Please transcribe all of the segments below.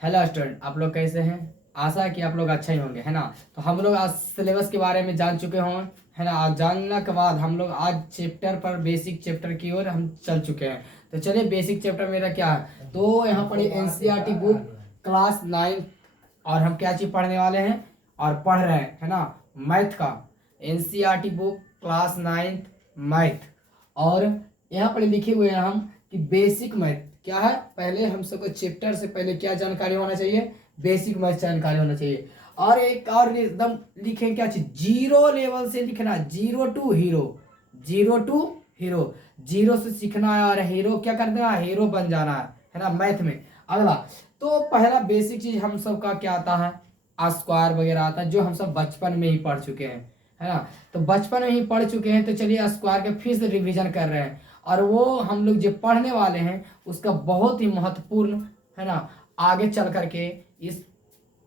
Hello student, आप लोग कैसे हैं। आशा है कि आप लोग अच्छा ही होंगे, है ना। तो हम लोग आज सिलेबस के बारे में जान चुके हों, है ना। आज जानने के बाद हम लोग आज चैप्टर पर बेसिक चैप्टर की ओर हम चल चुके हैं। तो चलिए, बेसिक चैप्टर मेरा क्या है, तो यहाँ पर एनसीईआरटी बुक क्लास 9 और हम क्या चीज पढ़ने वाले हैं और पढ़ रहे हैं, है ना। मैथ का एनसीईआरटी बुक क्लास 9 मैथ। और यहाँ पर लिखे हुए हैं हम कि बेसिक मैथ क्या है। पहले हम सबको चैप्टर से पहले क्या जानकारी होना चाहिए, बेसिक मैथ जानकारी होना चाहिए। और एक और एकदम लिखें क्या चीज, जीरो लेवल से लिखना, zero to hero, zero to hero. Zero से सीखना है और हीरो क्या कर देना, हीरो बन जाना है ना मैथ में। अगला, तो पहला बेसिक चीज हम सबका क्या आता है, स्क्वायर वगैरह आता है, जो हम सब बचपन में ही पढ़ चुके हैं, है ना। तो बचपन में ही पढ़ चुके हैं, तो चलिए स्क्वायर के फिर से रिवीजन कर रहे हैं। और वो हम लोग जो पढ़ने वाले हैं उसका बहुत ही महत्वपूर्ण, है ना, आगे चल करके इस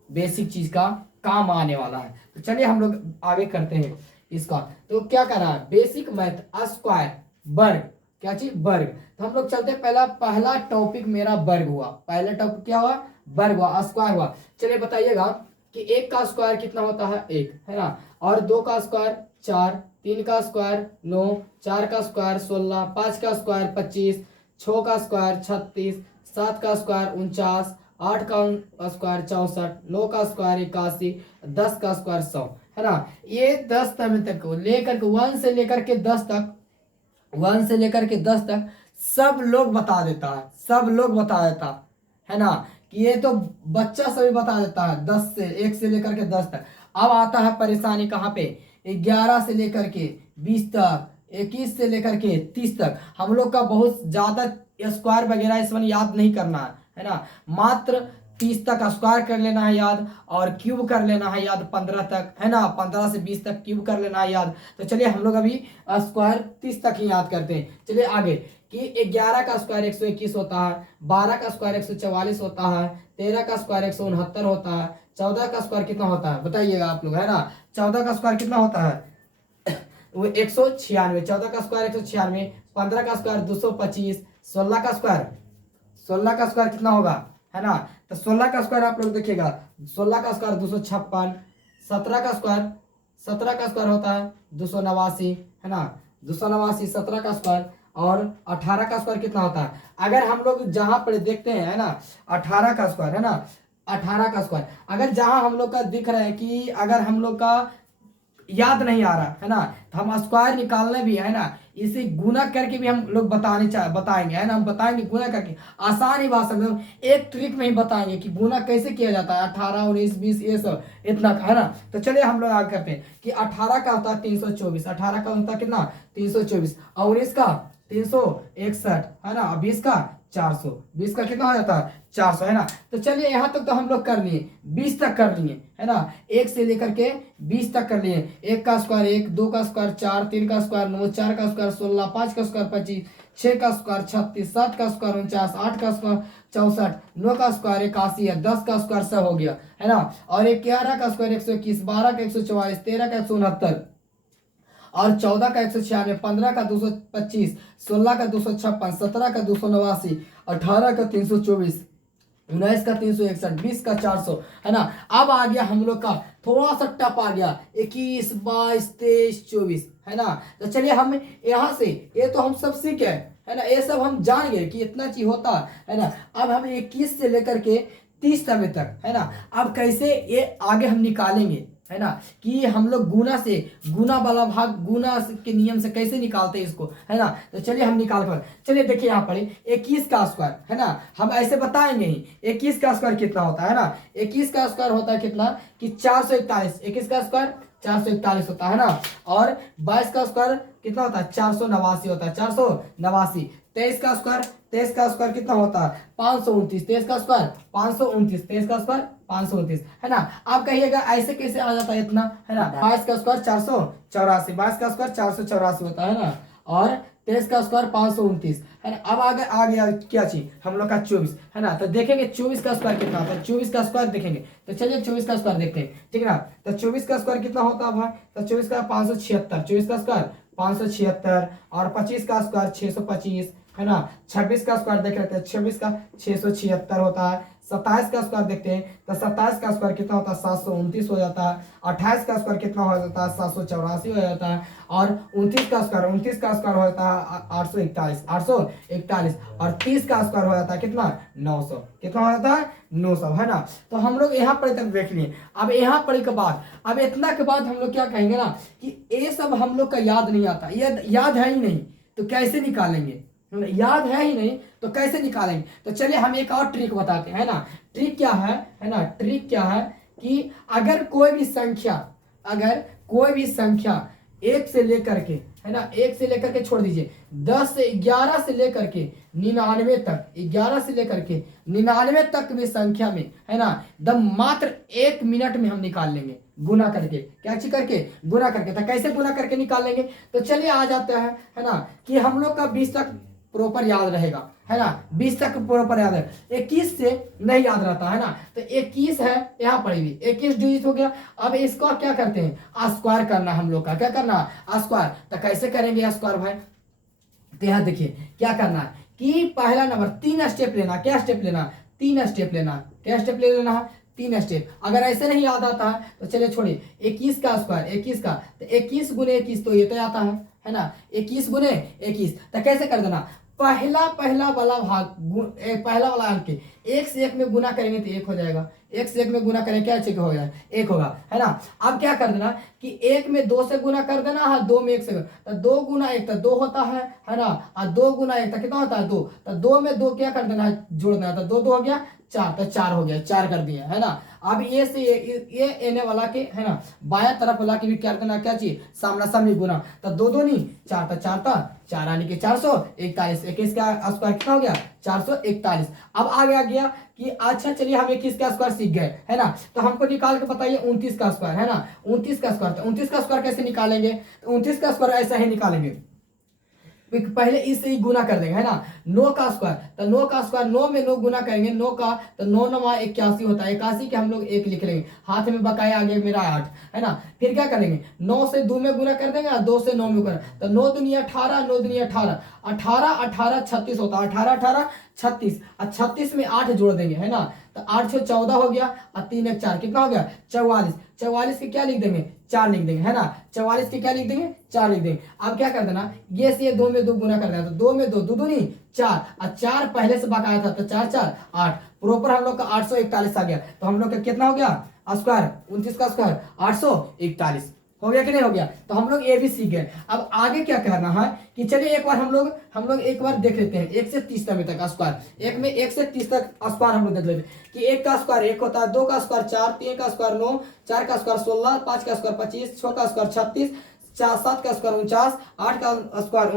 बेसिक चीज का काम आने वाला है। तो चलिए हम लोग आगे करते हैं इसका। तो क्या करना है, बेसिक मैथ स्क्वायर वर्ग, क्या चीज वर्ग। तो हम लोग चलते हैं, पहला टॉपिक मेरा वर्ग हुआ। पहला टॉपिक क्या हुआ, वर्ग हुआ, स्क्वायर हुआ। चलिए बताइएगा कि एक का स्क्वायर कितना होता है, एक, है ना। और दो का स्क्वायर 4, तीन का स्क्वायर 9, चार का स्क्वायर 16, पांच का स्क्वायर 25, छः का स्क्वायर 36, सात का स्क्वायर 49, आठ का स्क्वायर 64, नौ का स्क्वायर 81, 10 का स्क्वायर 100, है ना। ये 10 तक लेकर के 1 से लेकर के 10 तक, 1 से लेकर के 10 तक सब लोग बता देता है, सब लोग बता देता है ना। कि ये तो बच्चा सभी बता देता है, 10 से 1 से लेकर के 10 तक। अब आता है परेशानी कहाँ पे, 11 से लेकर के 20 तक, 21 से लेकर के 30 तक। हम लोग का बहुत ज्यादा स्क्वायर वगैरह इस वन याद नहीं करना है ना। मात्र 30 तक स्क्वायर कर लेना है याद, और क्यूब कर लेना है याद 15 तक, है ना। 15 से 20 तक क्यूब कर लेना है याद। तो चलिए हम लोग अभी स्क्वायर 30 तक ही याद करते हैं। चलिए आगे, कि 11 का स्क्वायर 121 होता है, 12 का स्क्वायर 144 होता है, 13 का स्क्वायर 169 होता है, 14 का स्क्वायर कितना होता है बताइएगा आप लोग, है ना। 14 का स्क्वायर कितना होता है वो 196, 14 का स्क्वायर 196, 15 का स्क्वायर 225, 16 का स्क्वायर, 16 का स्क्वायर कितना होगा, है ना। तो 16 का स्क्वायर आप लोग देखिएगा, 16 का स्क्वायर 256, 17 का स्क्वायर, 17 का स्क्वायर होता है 289, है ना। 289 17 का स्क्वायर। और 18 का स्क्वायर कितना होता है, अगर हम लोग जहां पर देखते हैं, है ना, 18 का स्क्वायर, है ना, 18 का स्क्वायर अगर जहां हम लोग का दिख रहा है कि अगर हम लोग का याद नहीं आ रहा है ना, तो हम स्क्वायर निकालने भी है ना, इसे गुना करके भी हम लोग बताएंगे, है ना। हम बताएंगे गुना करके, आसान ही भाषा में हम एक ट्रिक में ही बताएंगे कि गुना कैसे किया जाता है, 18 19 20 ये सब इतना का, है ना। तो चलिए हम लोग आगे करते हैं कि 18 का होता है 324, 18 का होता है कितना 324, और 19 का 361, है ना। 20 का 400, 20 का कितना हो जाता है 400, है ना। तो चलिए यहाँ तक तो हम लोग कर लिए, 20 तक कर लिए, है ना। 1 से लेकर के 20 तक कर लिए। 1 का स्क्वायर 1, 2 का स्क्वायर 4, 3 का स्क्वायर 9, 4 का स्क्वायर 16, 5 का स्क्वायर 25, 6 का स्क्वायर 36, 7 का स्क्वायर 49, 8 का स्क्वायर 64, 9 का स्क्वायर 81 है, 10 का स्क्वायर 100 हो गया, है ना। और 11 का स्क्वायर 121, 12 का 144, 13 का 169, और 14 का 196, 15 का 225, 16 का 256, 17 का 289, 18 का 324, 19 का 361, 20 का 400, है ना। अब आ गया हम लोग का थोड़ा सा टप आ गया, 21 22 23 24, है ना। तो चलिए हम यहाँ से, ये तो हम सब सीख गए, है ना, ये सब हम जान गए कि इतना चीज होता है ना। अब हम 21 से लेकर के 30 तक, है ना। अब कैसे ये आगे हम निकालेंगे, है ना, कि हम लोग गुना से, गुना वाला भाग गुना के नियम से कैसे निकालते हैं इसको, है ना। तो चलिए हम निकाल कर, चलिए देखिए यहाँ पर 21 का स्क्वायर, है ना, हम ऐसे बताएंगे ही। 21 का स्क्वायर कितना होता है ना, 21 का स्क्वायर होता है कितना कि 441, 21 का स्क्वायर 441 होता है ना। और 22 का स्क्वायर कितना होता है 489 होता है, 489। 23 का स्क्वायर, 23 का स्क्वायर कितना होता है 529, 23 का स्क्वायर 529, 23 का स्क्वायर 529, है ना। आप कहिएगा ऐसे कैसे आ जाता है इतना, है ना। 22 का स्क्वायर 484, 22 का स्क्वायर 484 होता है ना। और 23 का स्क्वायर 529, है ना। अब आगे आ गया क्या चीज हम लोग का 24, है ना। तो देखेंगे 24 का स्क्वायर कितना होता है, 24 का स्क्वायर देखेंगे। तो चलिए 24 का स्क्वायर देखते हैं, ठीक है ना। तो 24 का स्क्वायर कितना होता है भाई, तो 24 का 576, 24 का स्क्वायर 576, और 25 का स्क्वायर 625, है ना। 26 का स्क्वायर देख लेते हैं, 26 का 676 होता है, 27 का स्क्वायर देखते हैं तो 27 का स्क्वायर कितना होता है 729 हो जाता है। 28 का स्क्वायर कितना हो जाता है 784 हो जाता है। और 29 का स्क्वायर हो जाता है 841 और 30 का स्क्वायर हो जाता है कितना 900, कितना हो जाता है 900, है ना। तो हम लोग यहाँ पर तक देख लिए। अब यहाँ पर के बाद अब इतना के बाद हम लोग क्या कहेंगे ना कि ये सब हम लोग का याद नहीं आता, ये याद है ही नहीं तो कैसे निकालेंगे, याद है ही नहीं तो कैसे निकालेंगे। तो चलिए हम एक और ट्रिक बताते हैं ना। ट्रिक क्या है ना, ट्रिक क्या है कि अगर कोई भी संख्या एक से लेकर के, है ना, एक से लेकर के छोड़ दीजिए 10 से 11 से लेकर के 99 तक, 11 से लेकर के 99 तक में संख्या में, है ना, दम मात्र 1 मिनट में हम निकाल लेंगे गुना करके। क्या चीज करके? गुना करके। तो कैसे गुना करके निकाल लेंगे? तो चलिए आ जाता है ना, कि हम लोग का 20 तक प्रॉपर याद रहेगा, है ना, 20 तक प्रॉपर याद है। 21 से नहीं याद रहता, है ना। तो 21 है यहाँ पर भी 21 डिजिट हो गया। अब इसको क्या करते हैं स्क्वायर करना, हम लोग का क्या करना स्क्वायर। तो कैसे करेंगे स्क्वायर भाई? तो यहाँ देखिए क्या करना है कि पहला नंबर 3 स्टेप लेना। क्या स्टेप लेना? 3 स्टेप लेना। क्या स्टेप ले लेना है? 3 स्टेप। अगर ऐसे नहीं याद आता है तो चलिए छोड़िए, 21 का स्क्वायर 21 का, तो 21 गुने 21 तो ये तो आता है ना, 21 गुने 21। तो कैसे कर देना, पहला वाला भाग पहला वाला अंक के 1 से 1 में गुना करेंगे तो 1 हो जाएगा। 1 से 1 में गुना करेंगे क्या चेक हो जाएगा? 1 होगा, है ना। अब क्या कर देना कि 1 में 2 से गुना कर देना है, 2 में 1 से, तो 2 गुना 1 तो 2 होता है ना। और 2 गुना 1 तो कितना होता है 2, तो 2 में 2 क्या कर देना है जोड़ देना, तो 2 2 हो गया 4, तो 4 हो गया, 4 कर दिया, है ना। अब ये से ये एने वाला के, है ना, बाया तरफ वाला के भी क्या करना, क्या चाहिए सामना सामनी गुना, तो 2 2 नहीं 4, तो 4 था 4 आने के 441, 21 का स्क्वायर कितना हो गया 441। अब आगे गया कि अच्छा चलिए हम 21 का स्क्वायर सीख गए, है ना। तो हमको निकाल के बताइए 29 का स्क्वायर, है ना, 29 का स्क्वायर। तो 29 का स्क्वायर कैसे निकालेंगे? तो 29 का स्क्वायर ऐसा ही निकालेंगे, पहले इससे ही गुना कर देंगे, है ना। 9 का स्क्वायर, तो 9 का स्क्वायर 9 में 9 गुना करेंगे, 9 का तो 9 9 81 होता है, 81 के हम लोग 1 लिख लेंगे, हाथ में बकाया आगे मेरा 8, है ना। फिर क्या करेंगे 9 से 2 में गुना कर देंगे और 2 से 9 में गुना, तो 9 दूनी 18, 9 दूनी 18, 18 18 36 होता है, 18 18 36 और 36 में 8 जोड़ देंगे, है ना। तो 8 6 14 हो गया और 3 1 4 कितना हो गया 44। 44 के क्या लिख देंगे 4 लिख देंगे, है ना। 44 के क्या लिख देंगे 4 लिख देंगे। अब क्या कर देना, ये से 2 में 2 गुना कर देना, तो 2 में 2 2 नहीं 4 और 4 पहले से बकाया था, तो 4 4 8, प्रॉपर हम लोग का 841 आ गया। तो हम लोग का कितना हो गया स्क्वायर 29 का स्क्वायर 841 हो गया कि नहीं हो गया। तो हम लोग ये भी सीख गए। अब आगे क्या करना है कि चलिए एक बार हम लोग एक बार देख लेते हैं 1 से 30 तक स्क्वायर। एक में 1 से 30 तक स्क्वायर हम लोग देख लेते हैं कि 1 का स्क्वायर 1 होता है, 2 का स्क्वायर 4, 3 का स्क्वायर 9, 4 का स्क्वायर 16, 5 का स्क्वायर 25, 6 का स्क्वायर 36, 7 का स्क्वायर 49, 8 का स्क्वायर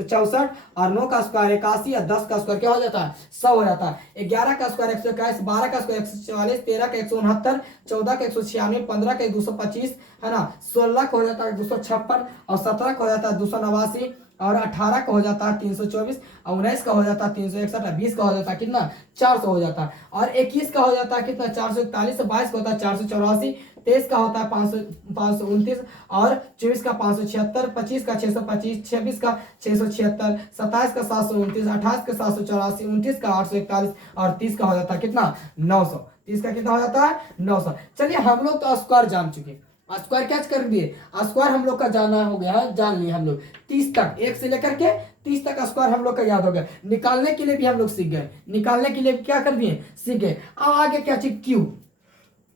64 और 9 का स्क्वायर 81 और 10 का स्क्वायर क्या हो जाता है 100 हो जाता है। 11 का स्क्वायर 121, 12 का स्क्वायर 144, 13 का 169, 14 का 196, 15 का 225, है ना, 16 का हो जाता है 256 और 17 का हो जाता है 289 और 18 का हो जाता है 324 और 19 का हो जाता है 361 और 20 का हो जाता है कितना 400 हो जाता है और 21 का हो जाता है कितना 441, 22 का होता है 484, 23 का होता है 529 और 24 का 576, 25 का 625, 26 का 676, 27 का 729, 28 का 784, 29 का 841 और 30 का हो जाता है कितना 900। 30 का कितना हो जाता है 900। चलिए हम लोग तो स्क्वायर जान चुके, स्क्वायर क्या कर दिए, स्क्वायर हम लोग का जाना हो गया है, जान लिए हम लोग 30 तक, 1 से लेकर के 30 तक स्क्वायर हम लोग का याद हो गया। निकालने के लिए भी हम लोग सीख गए, निकालने के लिए क्या कर दिए सीख गए। अब आगे क्या चीज क्यूब,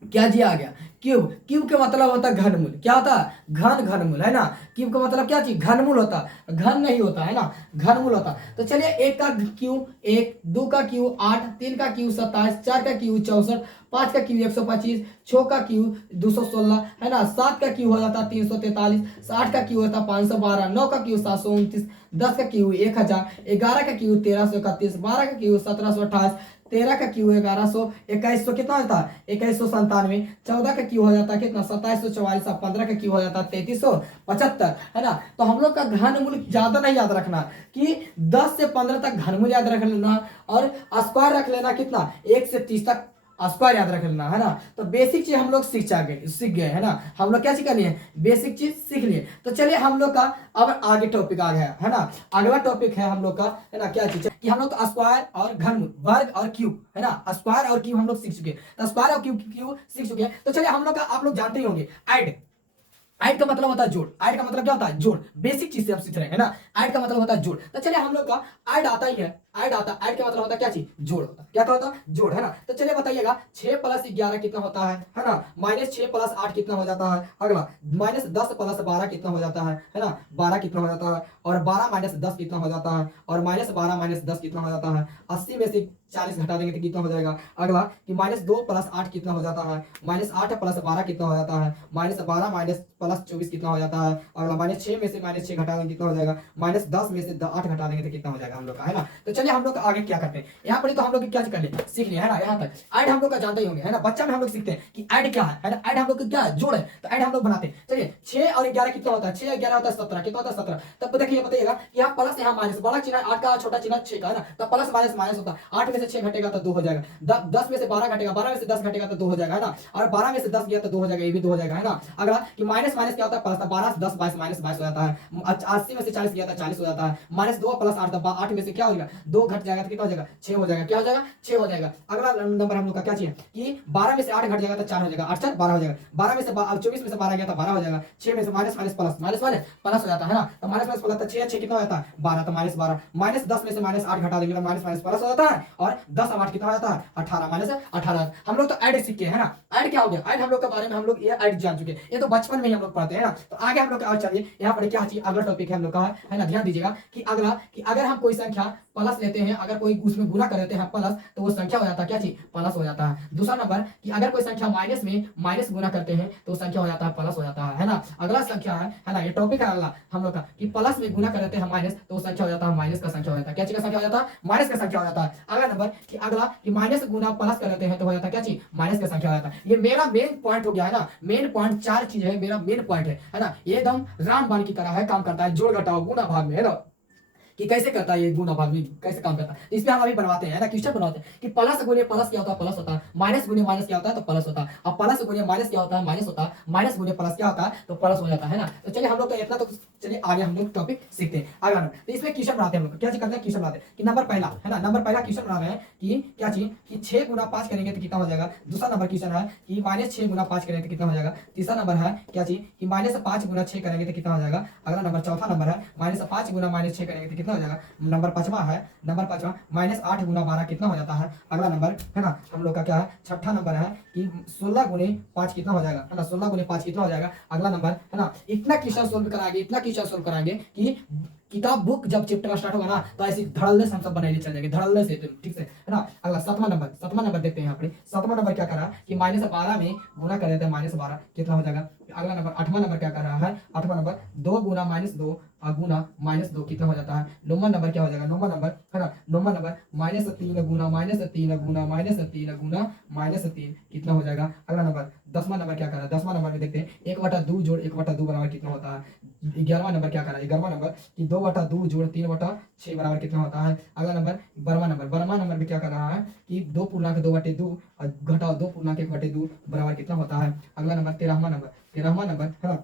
क्या जी आ गया क्यूब। क्यूब का मतलब होता है घनमूल, क्या होता है घनमूल, है ना। क्यूब का मतलब क्या चीज घनमूल होता है, घन नहीं होता है ना, घनमूल होता। तो चलिए 1 का क्यूब 1, 2 का क्यूब 8, 3 का क्यूब 27, 4 का क्यूब 64, 5 का क्यूब 125, 6 का क्यूब 216, है ना, 7 का क्यूब हो जाता 343, 8 का क्यूब होता 512, 9 का क्यूब 729, 10 का क्यूब 1000, 11 का क्यूब 1331, 12 का क्यूब 1728, 13 का क्यू 1100, 2100 कितना होता है 2197, 14 का क्यू हो जाता है कितना 2744 और 15 का क्यू हो जाता है 3375, है ना। तो हम लोग का घनमूल ज्यादा नहीं याद रखना कि 10 से 15 तक घनमूल याद रख लेना और स्क्वायर रख लेना कितना 1 से 30 तक स्क्वायर याद रख लेना, है ना। तो बेसिक चीज हम लोग सीख गए, है ना। हम लोग क्या सीख लिए, बेसिक चीज सीख लिए। तो चलिए हम लोग का अब आगे टॉपिक आ गया, है ना। अगला टॉपिक है हम लोग का, है ना, क्या चीज कि हम लोग स्क्वायर और घन, वर्ग और क्यूब, है ना। स्क्वायर और क्यूब हम लोग सीख चुके हैं, तो स्क्वायर और क्यूब सीख चुके हैं। तो चलिए हम लोग का, आप लोग जानते ही होंगे, ऐड। ऐड का मतलब होता है जोड़। ऐड का मतलब क्या होता है, जोड़। बेसिक चीज से आप सीख रहे हैं, है ना। ऐड का मतलब होता है जोड़। तो चलिए हम लोग का ऐड आता ही है, ऐड आता है। ऐड का मतलब होता है क्या चीज, जोड़ होता है। क्या होता है, जोड़, है ना। तो चलिए बताइएगा 6 + 11 कितना होता है ना। -6 + 8 कितना हो जाता है। अगला -10 + 12 कितना हो जाता है ना। 12 कितना हो जाता है। और 12 - 10 कितना हो जाता है। और -12 - 10 कितना हो जाता है। 80 में से 40 घटा देंगे तो कितना हो जाएगा। अगला कि -2 + 8 कितना हो जाता है। -8 + 12 कितना हो जाता है। -12 + 24 कितना हो जाता है। अगला -6 में से -6 घटा देंगे कितना हो जाएगा। -10 में से 8 घटा देंगे तो कितना हो जाएगा हम लोग का, है ना। तो चलिए हम लोग आगे क्या करते हैं, यहाँ पर तो हम लोग क्या कर ले, सीख लिया, है ना। यहाँ तक ऐड हम लोग का जानते ही होंगे, है ना। बच्चा में हम लोग सीखते हैं कि ऐड क्या है ना। ऐड हम लोग का क्या है, जोड़ है। तो ऐड हम लोग बनाते हैं। चलिए 6 और 11 कितना होता है, 6 और 11 होता है 17, कितना होता है 17। तब देखिए बताइएगा कि यहाँ प्लस, यहाँ माइनस, बड़ा चिन्ह 8 का, छोटा चिन्ह 6 का, है ना। तो प्लस माइनस माइनस होता है। 8 में से 6 घटेगा तो 2 हो जाएगा। 10 में से 12 घटेगा, 12 में से 10 घटेगा तो 2 हो जाएगा, है ना। और 12 में से 10 गया तो 2 हो जाएगा, ये भी 2 हो जाएगा, है ना। अगला कि माइनस माइनस क्या होता है, प्लस। 12 से 10 22 -22 हो जाता है। 80 में से 40 गया तो 40 हो जाता है। -2 + 8 तो 8 में से क्या हो जाएगा, 2 घट जाएगा तो कितना हो जाएगा, 6 हो जाएगा। क्या हो जाएगा, 6 हो जाएगा। अगला नंबर हम लोग का क्या चाहिए कि 12 में से 8 घट जाएगा तो 4 हो जाएगा। 8 4 12 हो जाएगा। 12 में से 24 में से 12 गया तो 12 हो जाएगा। 6 में से minus minus plus, minus minus plus हो जाता है ना। तो माइनस माइनस प्लस, तो 6 6 कितना हो जाता है, 12, तो -12। -10 में से -8 घटा देंगे तो माइनस माइनस प्लस हो जाता है। और 10 और 8 कितना हो जाता है, 18 -18। हम लोग तो ऐड सीखे, है ना। ऐड क्या हो गया, ऐड हम लोग के बारे में हम लोग ये ऐड जान चुके हैं, ये तो बचपन में ही हम लोग पढ़ते हैं ना। तो आगे हम लोग और चलिए यहाँ पर क्या चाहिए, अगला टॉपिक है हम लोग का, है ना। ध्यान दीजिएगा कि अगला कि अगर हम कोई संख्या प्लस लेते हैं, अगर कोई उसमें गुना कर देते हैं प्लस, तो वो संख्या हो जाता है क्या चीज, प्लस हो जाता है। दूसरा नंबर कि अगर कोई संख्या माइनस में माइनस गुना करते हैं तो संख्या हो जाता है प्लस हो जाता है ना। अगला संख्या है ना, ये टॉपिक है अगला हम लोग का कि प्लस में गुना कर देते हैं माइनस तो वो संख्या हो जाता है माइनस का संख्या हो जाता है। क्या चीज का संख्या हो जाता है, माइनस का संख्या हो जाता है। अगला नंबर कि अगला कि माइनस गुना प्लस कर देते हैं तो हो जाता है क्या चीज, माइनस का संख्या हो जाता है। ये मेरा मेन पॉइंट हो गया, है ना। मेन पॉइंट 4 चीज है, मेरा मेन पॉइंट है ना। ये एकदम रामबाण की तरह है, काम करता है जोड़ घटाओ गुना भाग में, है ना। कि कैसे करता है ये गुना भाग में, कैसे काम करता है। इस पे हम अभी बनवाते हैं ना, क्वेश्चन बनवाते हैं कि प्लस गुने प्लस क्या होता है, प्लस होता है। माइनस गुने माइनस क्या होता है, तो प्लस होता है। अब प्लस गुने माइनस क्या होता है, माइनस होता है। माइनस गुने प्लस क्या होता है, तो प्लस हो जाता है ना। तो चलिए हम लोग तो इतना तो चलिए आगे हम लोग टॉपिक सीखते हैं। अगला नंबर तो इसमें क्वेश्चन बनाते हैं हम लोग, क्या चीज करते हैं, क्वेश्चन बनाते हैं कि नंबर पहला, है ना। नंबर पहला क्वेश्चन बना रहे हैं कि क्या चीज कि 6 गुना 5 करेंगे तो कितना हो जाएगा। दूसरा नंबर क्वेश्चन है कि -6 गुना 5 करेंगे तो कितना हो जाएगा। तीसरा नंबर है क्या चीज कि -5 गुना 6 करेंगे तो कितना हो जाएगा। अगला नंबर चौथा नंबर है -5 गुना -6 करेंगे तो कितना हो जाएगा। नंबर पांचवा है, नंबर पांचवा -8 गुना 12 कितना हो जाता है। अगला नंबर है ना हम लोग का क्या है, छठा नंबर है कि 16 गुने 5 कितना हो जाएगा, है ना। 16 गुने 5 कितना हो जाएगा। अगला नंबर है ना, इतना क्वेश्चन सोल्व कराएंगे, इतना क्वेश्चन सोल्व कराएंगे कि किताब बुक जब चैप्टर स्टार्ट होगा ना तो ऐसी धड़ल्ले से हम सब बनाने चल जाएंगे, धड़ल्ले से, ठीक से, है ना। अगला सातवां नंबर देखते हैं यहाँ पे। सातवां नंबर क्या कर रहा है कि -12 में गुना कर देते हैं, -12 कितना हो जाएगा। अगला नंबर आठवां नंबर क्या कर रहा है, आठवां नंबर 2 गुना -2 गुना -2 कितना हो जाता है। नौवां नंबर क्या हो जाएगा, नौवां नंबर है ना, नौवां नंबर -3 गुना -3 गुना -3 गुना -3 कितना हो जाएगा। अगला नंबर 10वां नंबर क्या कर रहा है, 10वां नंबर में देखते हैं 1/2 जोड़ 1/2 बराबर कितना होता है। 11वां नंबर क्या कर रहा है, 11वां नंबर कि 2/2 जोड़ 3/6 बराबर कितना होता है। अगला नंबर 12वां नंबर में क्या कर रहा है कि 2 पूर्णांक 2/2 घटाओ 2 पूर्णांक 1/2 बराबर कितना होता है। अगला नंबर 13वां नंबर है ना,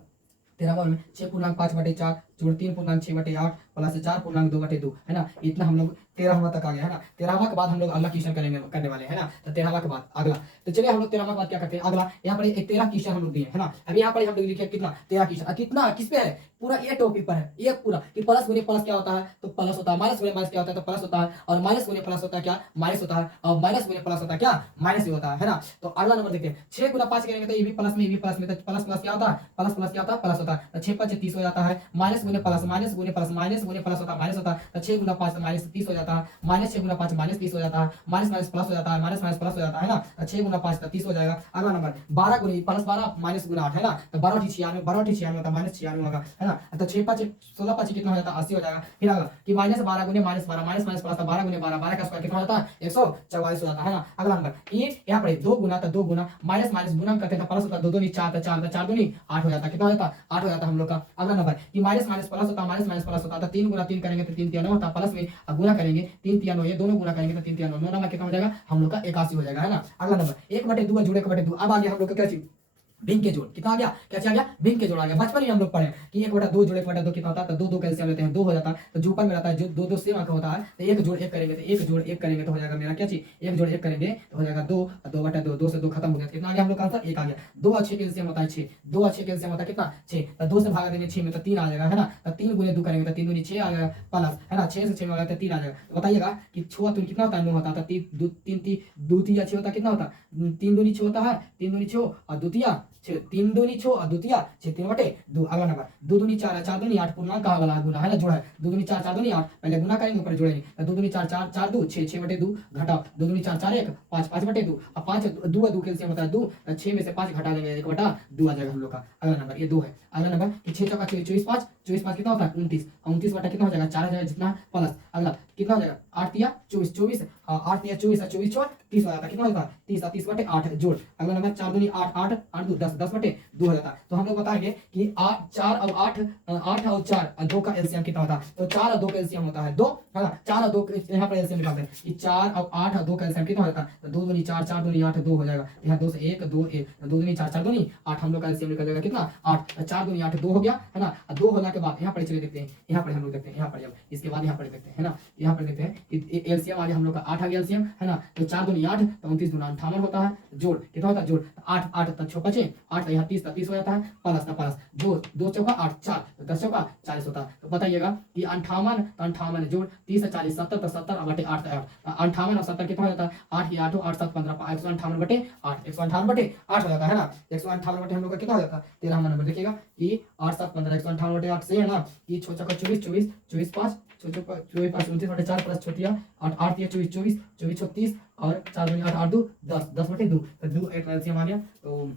13वां में 6 पूर्णांक 5/4 जोड़ 3 पूर्णांक 6/8 प्लस 4 पूर्णांक 2/2, है ना। इतना हम लोग 13वां तक आ गया, है ना। 13वां के बाद हम लोग अगला क्वेश्चन करने वाले हैं ना। तो 13वां के बाद अगला, तो चलिए हम लोग 13वां के बाद क्या करते हैं। अगला यहाँ पर एक 13 क्वेश्चन हम लोग दिए, है ना। अभी यहाँ पर हम लोग लिखे कितना 13 क्वेश्चन, कितना किस पे है, पूरा ये टॉपिक पर है, ये पूरा कि प्लस गुने प्लस क्या होता है, तो प्लस होता है। माइनस गुने माइनस क्या होता है, तो प्लस होता है। और माइनस गुने प्लस होता है क्या, माइनस होता है। और माइनस गुने प्लस होता है क्या, माइनस ही होता है ना। तो अगला नंबर देखते हैं 6 गुना 5 करेंगे तो ये भी प्लस में, ये भी प्लस में, तो प्लस प्लस क्या होता है, प्लस प्लस क्या होता है, प्लस होता है। तो 6 5 30 हो जाता है। माइनस गुने प्लस, माइनस गुने प्लस, माइनस गुने प्लस होता है, माइनस होता है। तो 6 गुना 5 -30 हो जाता है। -6 गुना 5 -30 हो जाता है। माइनस माइनस प्लस हो जाता है, माइनस माइनस प्लस हो जाता है ना। तो 6 गुना 5 तो 30 हो जाएगा। अगला नंबर 12 गुने प्लस 12 माइनस गुना 8, है ना। तो 12 × 96, 12 × 96 होता है, -96 होगा, है ना। तो 6 5 16 5 कितना हो जाता है, 80 हो जाएगा। फिर अगला कि -12 गुने -12 माइनस माइनस प्लस 12 गुने 12, 12 का स्क्वायर कितना हो जाता है, 144 हो जाता है ना। अगला नंबर ये यहाँ पर 2 गुना, तो 2 गुना माइनस माइनस गुना करते हैं तो प्लस होता है, 2 2 × 4 तो 4 तो 4 दूनी 8 हो जाता है, कितना हो जाता है, 8 हो जाता है हम लोग का। अगला नंबर कि माइनस माइनस प्लस होता है, माइनस माइनस प्लस होता है। तो 3 गुना 3 करेंगे तो 3 तिया 9 होता है, प्लस में गुना करेंगे 3 तिया 9, ये दोनों गुना करेंगे तो 3 तिया 9, 9 नंबर कितना हो जाएगा हम लोग का 81 हो जाएगा, है ना। अगला नंबर 1/2 जोड़ 1/2। अब आ गया हम लोग का क्या चीज, भिन्न के जोड़। कितना आ गया, क्या आ गया, भिन्न के जोड़ आ गया। बचपन में हम लोग पढ़े कि 1/2 जोड़ 1/2 कितना होता है, तो 2 2 कैल्शियम लेते हैं, 2 हो जाता है। तो जो ऊपर में रहता है जो 2 2 सेम अंक होता है, तो 1 जोड़ 1 करेंगे तो 1 जोड़ 1 करेंगे तो हो जाएगा मेरा क्या चीज, 1 जोड़ 1 करेंगे तो हो जाएगा 2, 2/2, 2 से 2 खत्म हो गया। कितना आ गया हम लोग का आंसर, 1 आ गया। 2 और 6 कैल्शियम होता है 6, 2 और 6 कैल्शियम होता है कितना 6, तो 2 से भागा देंगे 6 में तो 3 आ जाएगा, है ना। तो 3 गुने 2 करेंगे तो 3 दूनी 6 आ जाएगा प्लस, है ना, 6 से 6 में आ गया तो 3 आ जाएगा। तो बताइएगा कि 6 दूनी कितना होता है, 9 होता है। तो 3 3 2 3 6 होता है, कितना होता है, 3 दूनी 6 होता है, 3 दूनी 6 और द्वितीय 3 दूनी 6 और द्वितीय 6 3/2। अगला नंबर 2 दूनी 4 4 दूनी 8 पूर्णांक कहाँ वाला गुना, है ना, जोड़ा है। 2 दूनी 4 4 दूनी 8, पहले गुना करेंगे ऊपर जोड़ेंगे। तो 2 दूनी 4 4 4 2 6 6/2 घटाओ, 2 दूनी 4 4 1 5 5/2। अब 5 2 2 कैल्शियम होता है 2, 6 में से 5 घटा देंगे 1/2 आ जाएगा हम लोग का। अगला नंबर ये 2 है। अगला नंबर कि 6 चौका 24 5, 24 5 कितना होता है 29, 29 बटा कितना हो जाएगा 4 हो जाएगा जितना प्लस। अगला कितना हो जाएगा 8 तिया 24 24, 8 तिया 24 और 24 छोड़ 30 हो जाता है, कितना होता है 30 और 30/8 जोड़। अगला नंबर 4 दूनी 8 8 8 2 10 10/2 हो जाता है। तो हम लोग बताएंगे कि 4 और 8 8 और 4 और 2 का एलसीएम कितना होता है, तो 4 और 2 का एलसीएम होता है 2, है ना। 4 और 2 यहाँ पर एलसीएम निकालते हैं कि 4 और 8 और 2 का एलसीएम कितना हो जाता है, तो 2 दूनी 4 4 दूनी 8 2 हो जाएगा। यहाँ 2 से 1 2 1, 2 दूनी 4 4 दूनी 8, हम लोग का एलसीएम निकल जाएगा कितना 8, 4 दूनी 8 2 हो गया, है ना। 2 होने के बाद यहाँ पर चलिए देखते हैं, यहाँ पर हम लोग देखते हैं, यहाँ पर जब इसके बाद यहाँ पर देखते हैं, है ना, यहाँ पर देखते हैं कि एलसीएम आ गया हम लोग का 8 आ गया एलसीएम, है ना। तो 4 दूनी 8 तो 29 दूना 58 होता है, जोड़ कितना होता है जोड़ 8 8 तक 6 बचे 8, यहाँ 30 30 हो जाता है प्लस ना प्लस 2 2 चौका 8 4, 10 चौका 40 होता है। तो बताइएगा कि 58 तो 58 जोड़ 30 से 40 70 तो 70 बटे 8 तो 58 और 70 कितना हो जाता है 8 की 8 8 7 15 158/8, 158/8 हो जाता है ना। 158 हम लोग का कितना हो जाता है 13 नंबर। देखिएगा कि 8 7 15 158/8 से, है ना, कि 6 चौका 24 24 24 5 6 चौका 24 5 29/4 प्लस छोटिया 8 8 24 24 24 36 और 4 दूनी 8 8 2 10 10/2, तो 2 एक एलसीएम आ गया। तो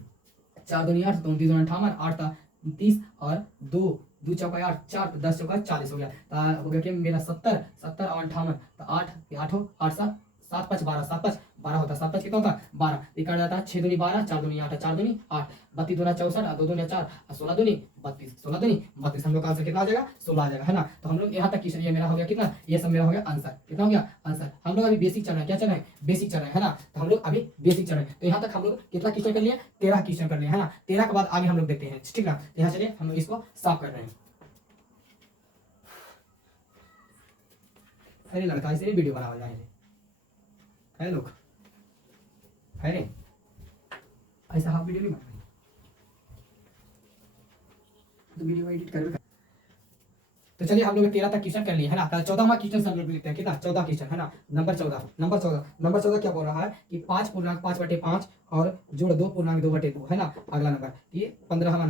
4 दूनी 8 तो 29 58 8 था 30 और 2 2 चौका 8 4 10 चौका 40 हो गया। तो हो गया कि मेरा 70 70 और 58, तो 8 8 8 7 7 5 12 7 5 12 होता है, 7 5 कितना होता है 12, निकल जाता है 6 दूनी 12 4 दूनी 8 4 दूनी 8 32 दूना 64 और 2 दूनी 4 और 16 दूनी 32 16 दूनी 32, हम लोग का आंसर कितना आ जाएगा 16 आ जाएगा, है ना। तो हम लोग यहाँ तक क्वेश्चन ये मेरा हो गया कितना, ये सब मेरा हो गया आंसर, कितना हो गया आंसर। हम लोग अभी बेसिक चल रहे हैं, क्या चल रहे हैं बेसिक चल रहे हैं, है ना। तो हम लोग अभी बेसिक चल रहे हैं, तो यहाँ तक हम लोग कितना क्वेश्चन कर लिए 13 क्वेश्चन कर लिए, है ना। 13 के बाद आगे हम लोग देखते हैं, ठीक है। तो यहाँ चलिए हम लोग इसको साफ कर रहे हैं। अरे लड़का इसलिए वीडियो बना जाए है लोग, है रे ऐसा हाफ वीडियो नहीं बना रही, तो वीडियो एडिट कर। तो चलिए हम लोग 13 तक क्वेश्चन कर लिए, है ना। 14वां क्वेश्चन सब लोग लिखते हैं कितना 14 क्वेश्चन, है ना। नंबर 14 क्या बोल रहा है कि 5 पूर्णांक 5/5 और जोड़ 2 पूर्णांक 2/2, है ना। अगला नंबर ये 15वां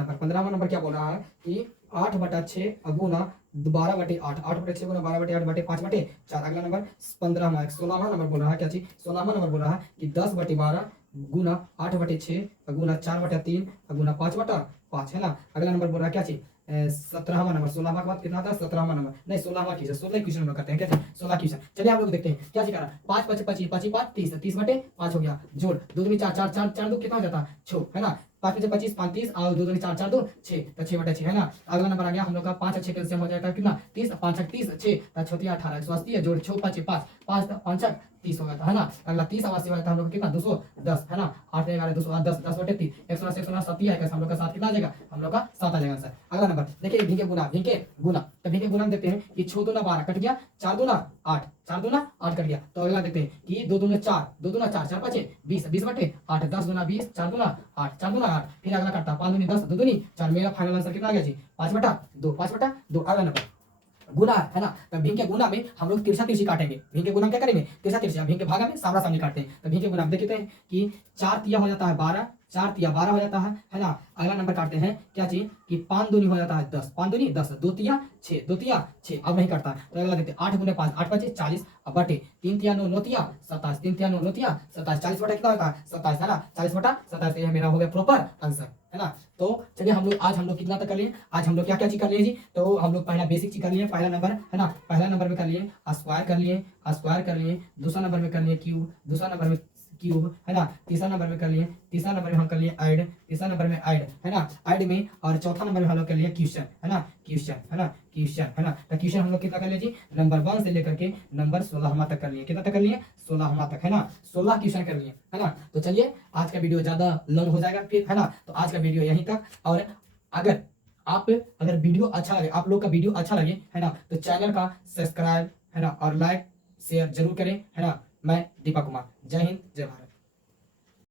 नंबर क्या बोल रहा है कि 8/6 गुना 12/8, 8/6 गुना 12/8 बटे 5/4। अगला नंबर 16वां नंबर बोल रहा है क्या चीज, 16वां नंबर बोल रहा है कि 10/12 गुना 8/6 गुना 4/3 गुना 5/5, है ना। अगला नंबर बोल रहा है क्या चीज 17वां नंबर, 16वां के बाद कितना आता है 17वां नंबर, नहीं 16वां क्वेश्चन, 16 क्वेश्चन हम लोग करते हैं, क्या 16 क्वेश्चन। चलिए आप लोग देखते हैं क्या चीज करा 5 5 25 25 5 30 30/5 हो गया, जोड़ 2 दूनी 4 4 4 4 2 कितना हो जाता है 6, है ना। 5 5 25 35 और 2 दूनी 4 4 2 6, तो 6/6, है ना। अगला नंबर आ गया हम लोग का 5 और 6 कैल्शियम हो जाएगा कितना 30 5 30 6 तो 6 18 180 है, जोड़ 6 5 5 5 5 30 हो गया था, है ना। अगला 30 80 हो जाता है हम लोग का कितना 210, है ना। 8 11 210 10/3 180 180 है, हम लोग का 7 कितना आ जाएगा हम लोग का 7 आ जाएगा आंसर। अगला नंबर देखिए भिंके गुना तो भिंके गुना देखते हैं कि 6 दूना 12 कट गया, 4 दूना 8 4 दूना 8 कट गया। तो अगला देखते हैं कि 2 दूना 4 2 दूना 4 4 5 20 20/8 10 दूना 20 4 दूना 8 4 दूना 8, फिर अगला कटता 5 दूनी 10 2 दूनी 4, मेरा फाइनल आंसर कितना आ गया जी 5/2 5/2। अगला नंबर गुना, है ना। तो भिंग के गुना में हम लोग तिरछा तिरछी काटेंगे, भिंग के गुना में क्या करेंगे तिरछा तिरछा, भिंग के भागा में सामना सामनी काटते हैं। तो भिंग के गुना में देखते हैं कि 4 तिया हो जाता है 12, 4 तिया 12 हो जाता है ना। अगला नंबर काटते हैं क्या चीज कि 5 दूनी हो जाता है 10, 5 दूनी 10 2 तिया 6 2 तिया 6, अब नहीं करता। तो अगला देखते हैं 8 गुने 5 8 5 40 अब बटे 3 तिया 9 9 तिया 27 3 तिया 9 9 तिया 27 40 बटा कितना होता है 27, है ना। 40/27 ये मेरा हो गया प्रॉपर आंसर, है ना। तो चलिए हम लोग आज हम लोग कितना तक कर लिए, आज हम लोग क्या क्या चीज कर लिए जी। तो हम लोग पहला बेसिक चीज कर लिए, पहला नंबर, है ना। पहला नंबर में कर लिए स्क्वायर कर लिए, दूसरा नंबर में कर लिए क्यूब, दूसरा नंबर में क्यूब, है ना। तीसरा नंबर में कर लिए, तीसरा नंबर में हम कर लिए ऐड, तीसरा नंबर में ऐड, है ना, ऐड में। और चौथा नंबर में हम लोग कर लिए क्वेश्चन, है ना, क्वेश्चन, है ना, क्वेश्चन, है ना। तो क्वेश्चन हम लोग कितना कर लिए जी, नंबर 1 से लेकर के नंबर 16वां तक कर लिए। कितना तक कर लिए, 16वां तक, है ना। 16 क्वेश्चन कर लिए, है ना। तो चलिए आज का वीडियो ज्यादा लॉन्ग हो जाएगा फिर, है ना। तो आज का वीडियो यहीं तक। और अगर वीडियो अच्छा लगे, आप लोग का वीडियो अच्छा लगे, है ना, तो चैनल का सब्सक्राइब, है ना, और लाइक शेयर जरूर करें, है ना। मैं दीपक कुमार, जय हिंद जय भारत।